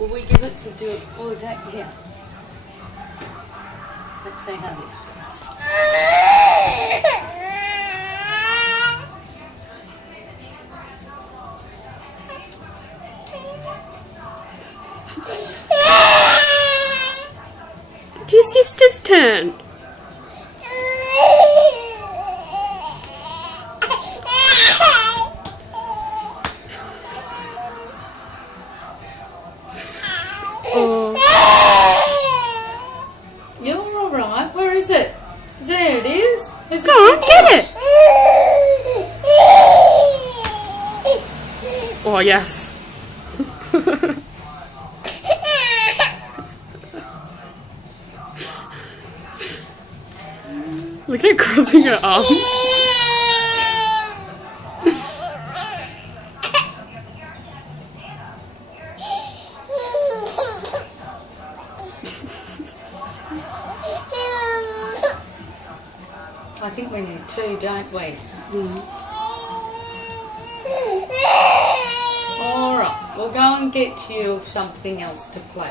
Will we give it to do it all day? Yeah. Let's see how this goes. It's your sister's turn. Oh. You're alright. Where is it? There it is. There's Go on, get it. Oh, yes. Look at her crossing her arms. I think we need two, don't we? Alright, we'll go and get you something else to play